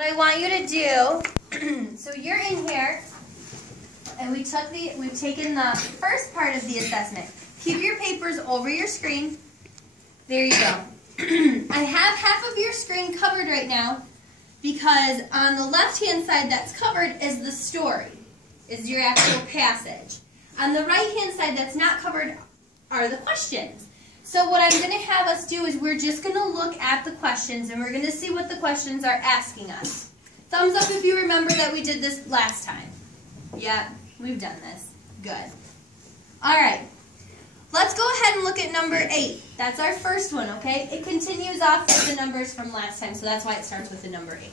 What I want you to do, so you're in here, and we've taken the first part of the assessment. Keep your papers over your screen. There you go. I have half of your screen covered right now because on the left-hand side that's covered is the story, is your actual passage. On the right-hand side that's not covered are the questions. So what I'm going to have us do is we're just going to look at the questions and we're going to see what the questions are asking us. Thumbs up if you remember that we did this last time. Yep, we've done this. Good. All right. Let's go ahead and look at number 8. That's our first one, okay? It continues off with the numbers from last time, so that's why it starts with the number 8.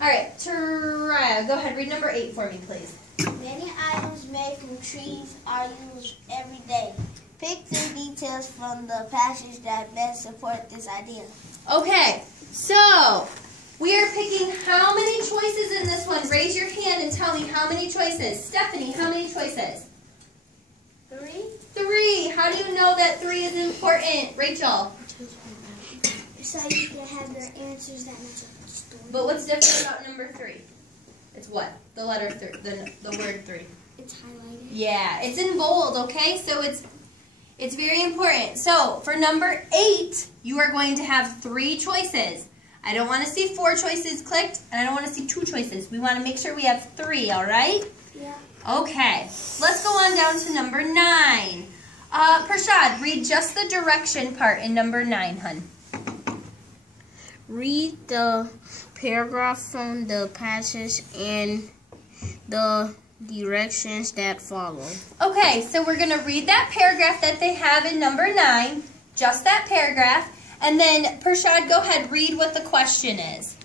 All right, Tara, go ahead. Read number 8 for me, please. Many items made from trees are used every day. Pick the details from the passage that best support this idea. Okay, so we are picking how many choices in this one? Raise your hand and tell me how many choices. Stephanie, how many choices? 3. 3. How do you know that 3 is important? Rachel? So you can have your answers that match up with the story. But what's different about number 3? It's what? The letter 3, the word 3. It's highlighted. Yeah, it's in bold, okay? So it's very important. So for number 8, you are going to have 3 choices. I don't want to see 4 choices clicked, and I don't want to see 2 choices. We want to make sure we have 3, all right? Yeah. Okay, let's go on down to number 9. Prashad, read just the direction part in number 9, hun. Read the paragraph from the passage and the directions that follow. Okay, so we're going to read that paragraph that they have in number 9, just that paragraph, and then Prashad, go ahead, read what the question is.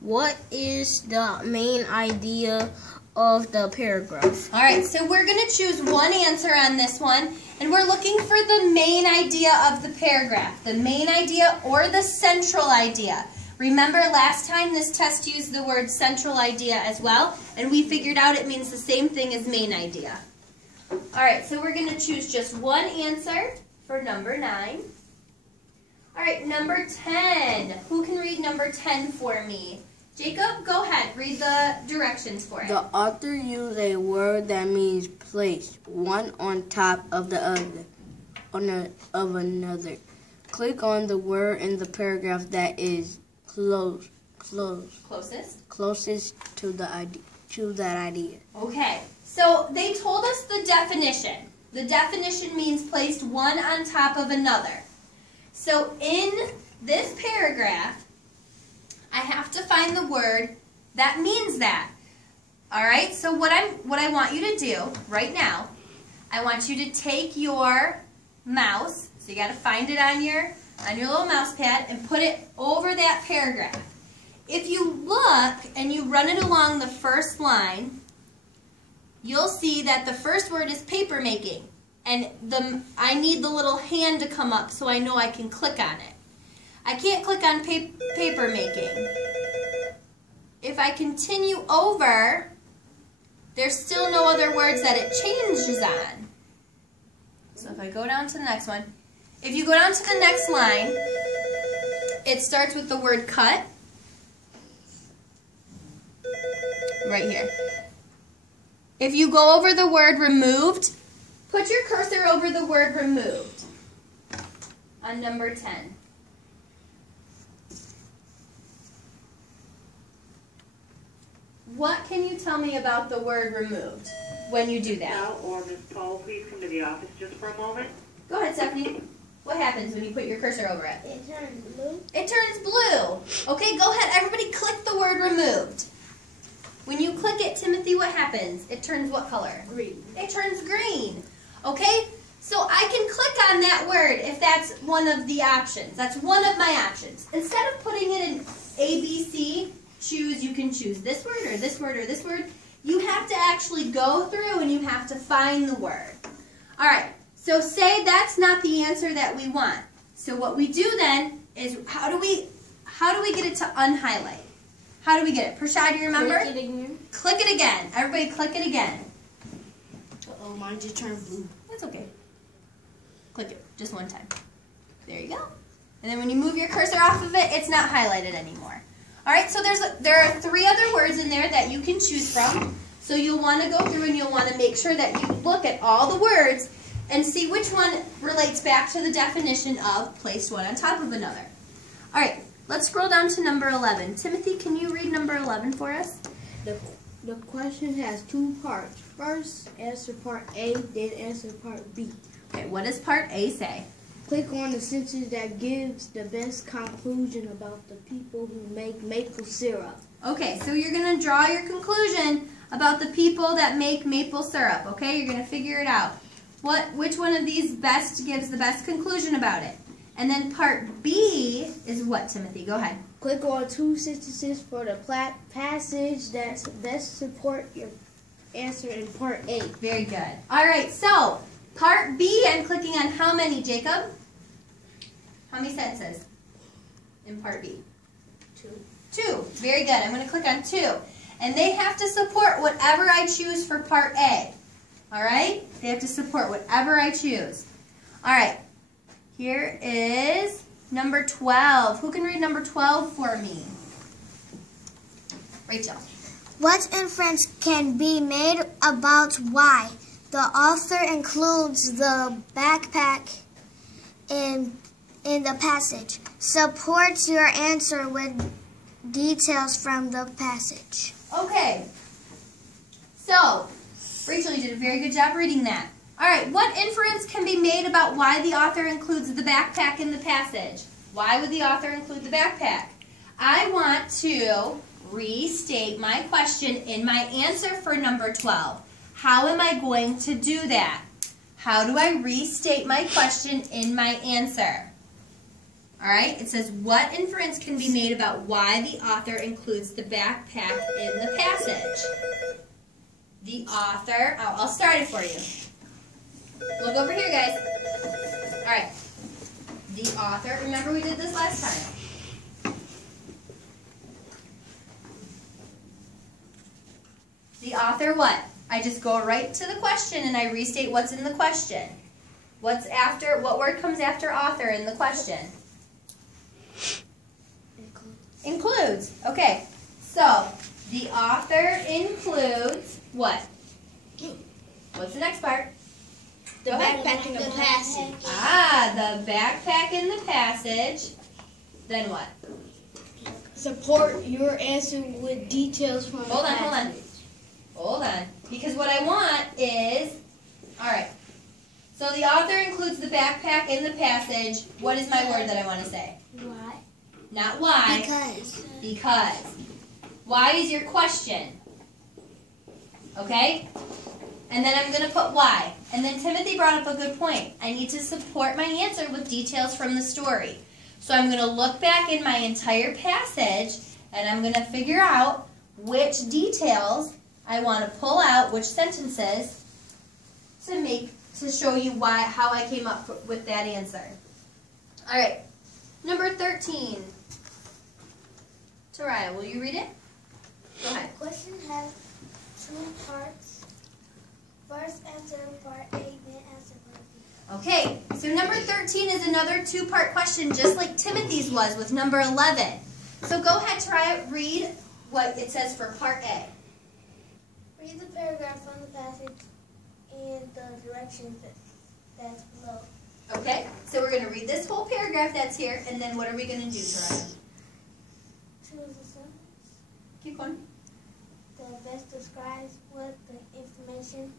What is the main idea of the paragraph? All right, so we're going to choose one answer on this one, and we're looking for the main idea of the paragraph, the main idea or the central idea. Remember last time this test used the word central idea as well, and we figured out it means the same thing as main idea. All right, so we're going to choose just one answer for number 9. All right, number 10. Who can read number 10 for me? Jacob, go ahead. Read the directions for it. The author used a word that means placed, one on top of the other, of another. Click on the word in the paragraph that is closest to that idea. Okay, so they told us the definition. The definition means placed one on top of another. So in this paragraph, I have to find the word that means that. All right, so what I want you to do right now, I want you to take your mouse, so you got to find it on your little mouse pad and put it over that paragraph. If you look and you run it along the first line, you'll see that the first word is paper making. And I need the little hand to come up so I know I can click on it. I can't click on paper making. If I continue over, there's still no other words that it changes on. So if I go down to the next one, if you go down to the next line, it starts with the word cut. Right here. If you go over the word removed, put your cursor over the word removed on number 10. What can you tell me about the word removed when you do that? Now, or Ms. Paul, please come to the office just for a moment. Go ahead, Stephanie. What happens when you put your cursor over it? It turns blue. It turns blue. Okay, go ahead. Everybody click the word removed. When you click it, Timothy, what happens? It turns what color? Green. It turns green. Okay? So I can click on that word if that's one of the options. That's one of my options. Instead of putting it in A, B, C, you can choose this word or this word or this word. You have to actually go through and you have to find the word. All right, so say that's not the answer that we want. So what we do then is how do we get it to unhighlight? How do we get it? Prashad, you remember? Click it again. Click it again. Everybody click it again. Uh-oh, mine just turned blue. That's okay. Click it just one time. There you go. And then when you move your cursor off of it, it's not highlighted anymore. All right, so there are 3 other words in there that you can choose from. So you'll want to go through and you'll want to make sure that you look at all the words and see which one relates back to the definition of placed one on top of another. All right, let's scroll down to number 11. Timothy, can you read number 11 for us? The question has 2 parts. First, answer part A, then answer part B. Okay, what does part A say? Click on the sentence that gives the best conclusion about the people who make maple syrup. Okay, so you're going to draw your conclusion about the people that make maple syrup, okay? You're going to figure it out. Which one of these best gives the best conclusion about it? And then part B is what, Timothy? Go ahead. Click on 2 sentences for the passage that best support your answer in part A. Very good. All right, so part B, I'm clicking on how many, Jacob? How many sentences in part B? 2. Very good. I'm going to click on 2. And they have to support whatever I choose for part A. All right? They have to support whatever I choose. All right. Here is number 12. Who can read number 12 for me? Rachel. What inference can be made about why the author includes the backpack in the passage? Support your answer with details from the passage. Okay. So, Rachel, you did a very good job reading that. All right, what inference can be made about why the author includes the backpack in the passage? Why would the author include the backpack? I want to restate my question in my answer for number 12. How am I going to do that? How do I restate my question in my answer? All right, it says, what inference can be made about why the author includes the backpack in the passage? The author, I'll start it for you. Look over here, guys. All right, the author, remember we did this last time. The author what? I just go right to the question and I restate what's in the question. What word comes after author in the question? Includes. Okay. So, the author includes what? What's the next part? The backpack in the passage. The backpack in the passage. Then what? Support your answer with details from the passage. Hold on. Because what I want is, alright. So the author includes the backpack in the passage. What is my word that I want to say? Why? Not why. Because. Because. Why is your question? Okay? And then I'm going to put why. And then Timothy brought up a good point. I need to support my answer with details from the story. So I'm going to look back in my entire passage and I'm going to figure out which details I want to pull out, which sentences, to show you how I came up with that answer. All right. Number 13. Taraya, will you read it? Go ahead. The question has 2 parts. First answer part A, then answer part B. Okay, so number 13 is another 2-part question, just like Timothy's was with number 11. So go ahead, Taraya, read what it says for part A. Read the paragraph from the passage and the directions that's below. Okay, so we're going to read this whole paragraph that's here, and then what are we going to do, Taraya? Choose a sentence Keep going. that best describes what the information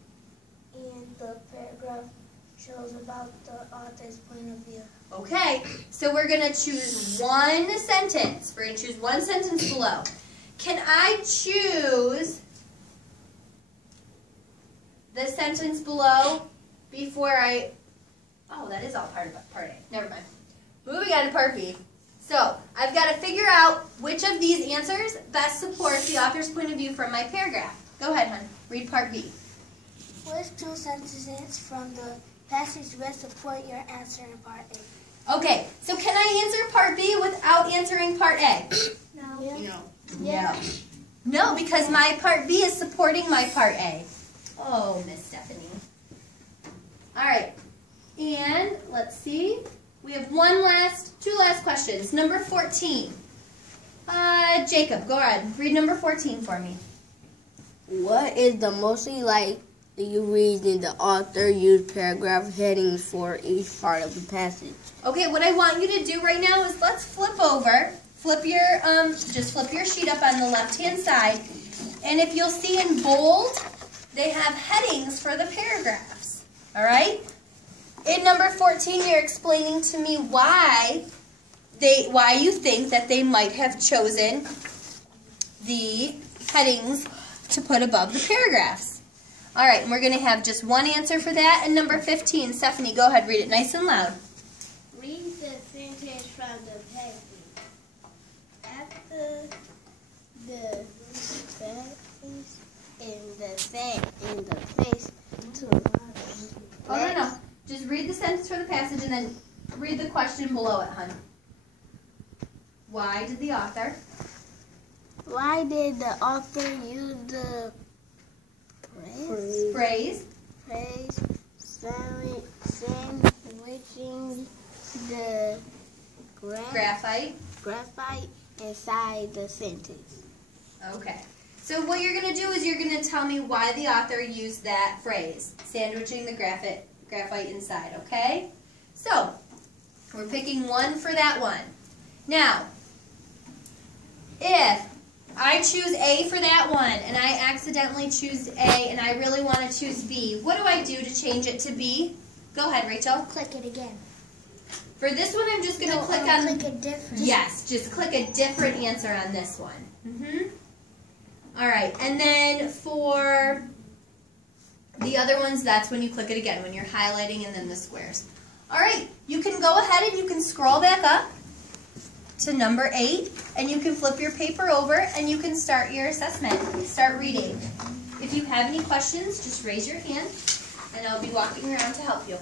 in the paragraph shows about the author's point of view. Okay, so we're going to choose one sentence. We're going to choose one sentence below. Can I choose the sentence below before I... Oh, that is all part A. Never mind. Moving on to part B. So, I've got to figure out which of these answers best supports the author's point of view from my paragraph. Go ahead, hon. Read part B. Which 2 sentences from the passage best support your answer in part A? Okay, so can I answer part B without answering part A? No. No. Yeah. No, because my part B is supporting my part A. Oh, Miss Stephanie. All right, and let's see. We have two last questions. Number 14. Jacob, go ahead. Read number 14 for me. What is the mostly like you read in the author used paragraph headings for each part of the passage? Okay, what I want you to do right now is let's flip over. Just flip your sheet up on the left-hand side. And if you'll see in bold, they have headings for the paragraphs. All right? In number 14, you're explaining to me why you think that they might have chosen the headings to put above the paragraphs. All right, and we're going to have just one answer for that. And number 15, Stephanie, go ahead, read it nice and loud. Read the sentence from the passage. After the face in the face to Oh, no. Just read the sentence for the passage and then read the question below it, hon. Why did the author? Why did the author use the Phrase. Sandwiching the Graphite. graphite inside the sentence? Okay. So what you're going to do is you're going to tell me why the author used that phrase, sandwiching the graphite inside, okay? So, we're picking one for that one. Now, if I choose A for that one, and I accidentally choose A, and I really want to choose B, what do I do to change it to B? Go ahead, Rachel. Click it again. For this one, I'm just going to click on... Click a different. Yes, just click a different answer on this one. All right, and then for the other ones, that's when you click it again, when you're highlighting and then the squares. All right, you can go ahead and you can scroll back up to number 8, and you can flip your paper over and you can start your assessment. Start reading. If you have any questions, just raise your hand, and I'll be walking around to help you.